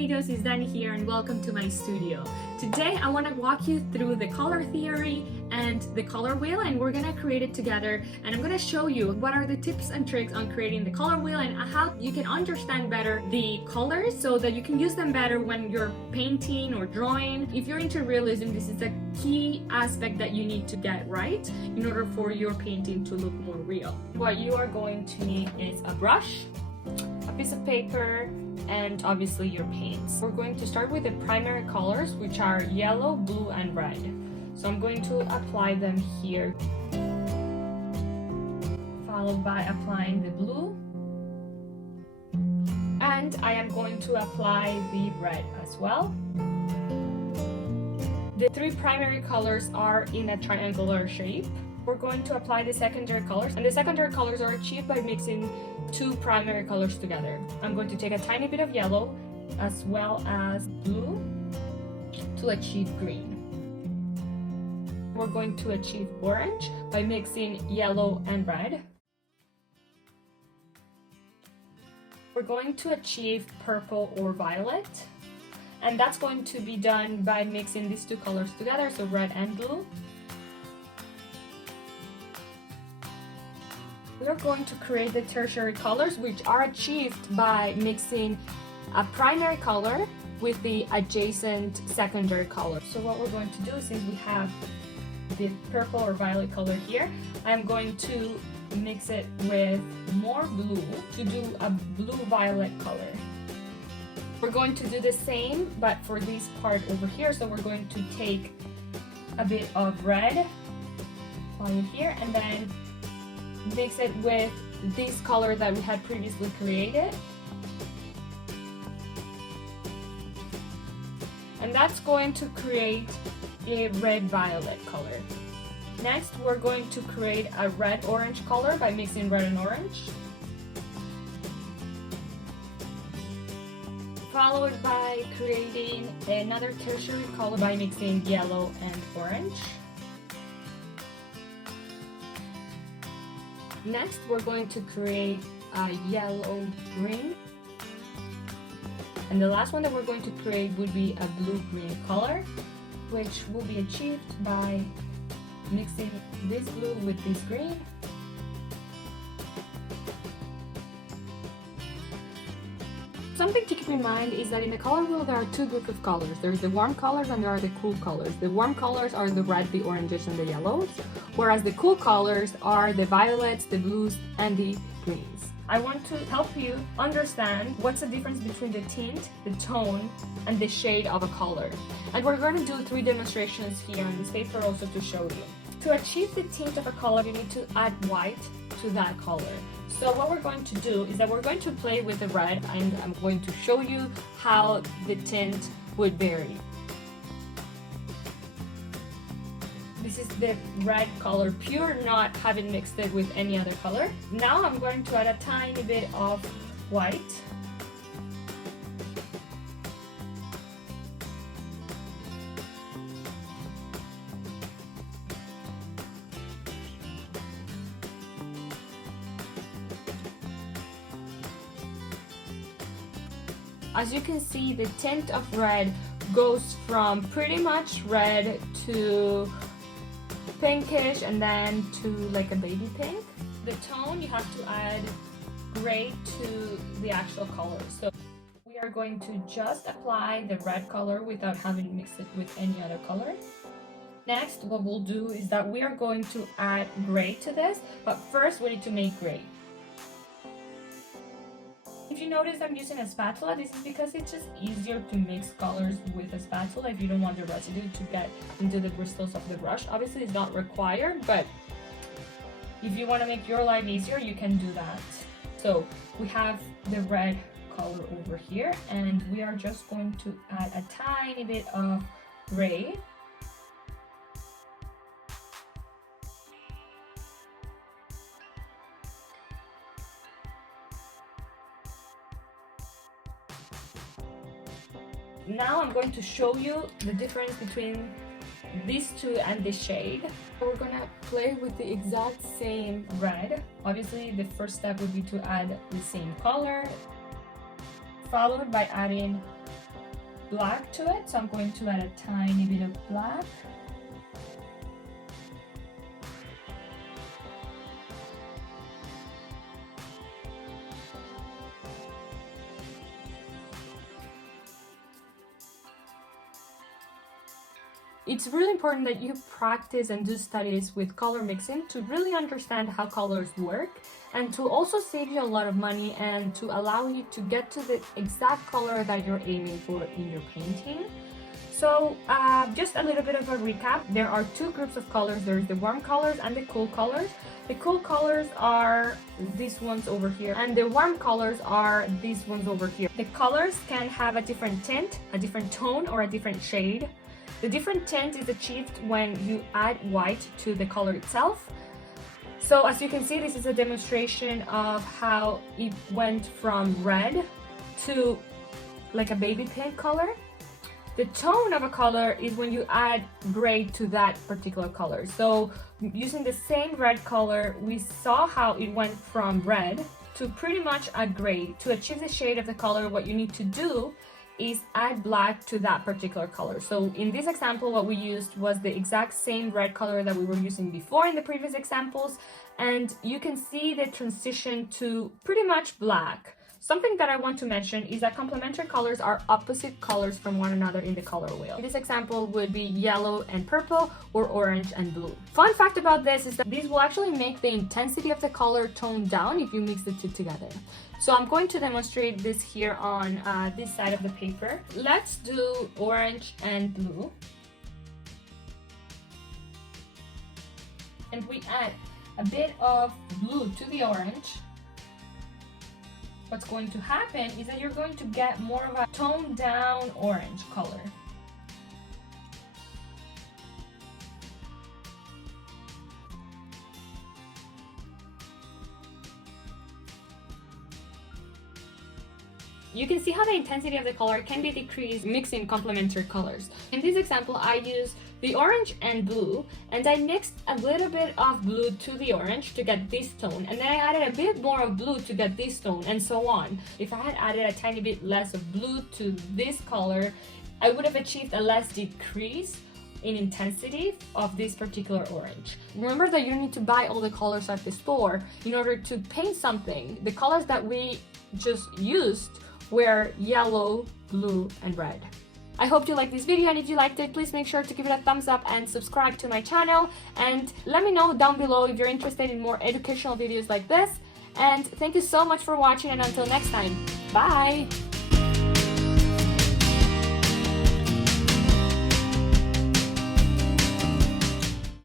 amigos, it's Dani here and welcome to my studio. Today I want to walk you through the color theory and the color wheel, and we're gonna create it together, and I'm gonna show you what are the tips and tricks on creating the color wheel and how you can understand better the colors so that you can use them better when you're painting or drawing. If you're into realism, this is a key aspect that you need to get right in order for your painting to look more real. What you are going to need is a brush, a piece of paper, and obviously your paints. We're going to start with the primary colors, which are yellow, blue, and red. So I'm going to apply them here, followed by applying the blue, and I am going to apply the red as well. The three primary colors are in a triangular shape. We're going to apply the secondary colors, and the secondary colors are achieved by mixing two primary colors together. I'm going to take a tiny bit of yellow as well as blue to achieve green. We're going to achieve orange by mixing yellow and red. We're going to achieve purple or violet, and that's going to be done by mixing these two colors together, so red and blue. We're going to create the tertiary colors, which are achieved by mixing a primary color with the adjacent secondary color. So what we're going to do, since we have the purple or violet color here, I'm going to mix it with more blue to do a blue-violet color. We're going to do the same, but for this part over here, so we're going to take a bit of red on here and then mix it with this color that we had previously created. And that's going to create a red-violet color. Next, we're going to create a red-orange color by mixing red and orange, followed by creating another tertiary color by mixing yellow and orange. Next, we're going to create a yellow-green. And the last one that we're going to create would be a blue-green color, which will be achieved by mixing this blue with this green. Something to keep in mind is that in the color wheel there are two groups of colors. There's the warm colors and there are the cool colors. The warm colors are the red, the oranges, and the yellows, whereas the cool colors are the violets, the blues, and the greens. I want to help you understand what's the difference between the tint, the tone, and the shade of a color. And we're going to do three demonstrations here on this paper also to show you. To achieve the tint of a color, you need to add white to that color. So what we're going to do is that we're going to play with the red, and I'm going to show you how the tint would vary. This is the red color pure, not having mixed it with any other color. Now I'm going to add a tiny bit of white. As you can see, the tint of red goes from pretty much red to pinkish and then to like a baby pink. The tone, you have to add gray to the actual color. So we are going to just apply the red color without having mixed it with any other color. Next, what we'll do is that we are going to add gray to this, but first we need to make gray. If you notice I'm using a spatula, this is because it's just easier to mix colors with a spatula if you don't want the residue to get into the bristles of the brush. Obviously it's not required, but if you want to make your life easier, you can do that. So we have the red color over here, and we are just going to add a tiny bit of gray. Now I'm going to show you the difference between these two and the shade. We're gonna play with the exact same red. Obviously the first step would be to add the same color, followed by adding black to it, so I'm going to add a tiny bit of black. It's really important that you practice and do studies with color mixing to really understand how colors work, and to also save you a lot of money and to allow you to get to the exact color that you're aiming for in your painting. So just a little bit of a recap. There are two groups of colors. There's the warm colors and the cool colors. The cool colors are these ones over here, and the warm colors are these ones over here. The colors can have a different tint, a different tone, or a different shade. The different tint is achieved when you add white to the color itself. So as you can see, this is a demonstration of how it went from red to like a baby pink color. The tone of a color is when you add gray to that particular color. So using the same red color, we saw how it went from red to pretty much a gray. To achieve the shade of the color, what you need to do is add black to that particular color. So in this example, what we used was the exact same red color that we were using before in the previous examples, and you can see the transition to pretty much black. Something that I want to mention is that complementary colors are opposite colors from one another in the color wheel. This example would be yellow and purple, or orange and blue. Fun fact about this is that these will actually make the intensity of the color tone down if you mix the two together. So I'm going to demonstrate this here on this side of the paper. Let's do orange and blue. And we add a bit of blue to the orange. What's going to happen is that you're going to get more of a toned down orange color. You can see how the intensity of the color can be decreased mixing complementary colors. In this example, I used the orange and blue, and I mixed a little bit of blue to the orange to get this tone, and then I added a bit more of blue to get this tone, and so on. If I had added a tiny bit less of blue to this color, I would have achieved a less decrease in intensity of this particular orange. Remember that you need to buy all the colors at the store in order to paint something. The colors that we just used were yellow, blue, and red. I hope you liked this video, and if you liked it, please make sure to give it a thumbs up and subscribe to my channel, and let me know down below if you're interested in more educational videos like this. And thank you so much for watching, and until next time, bye!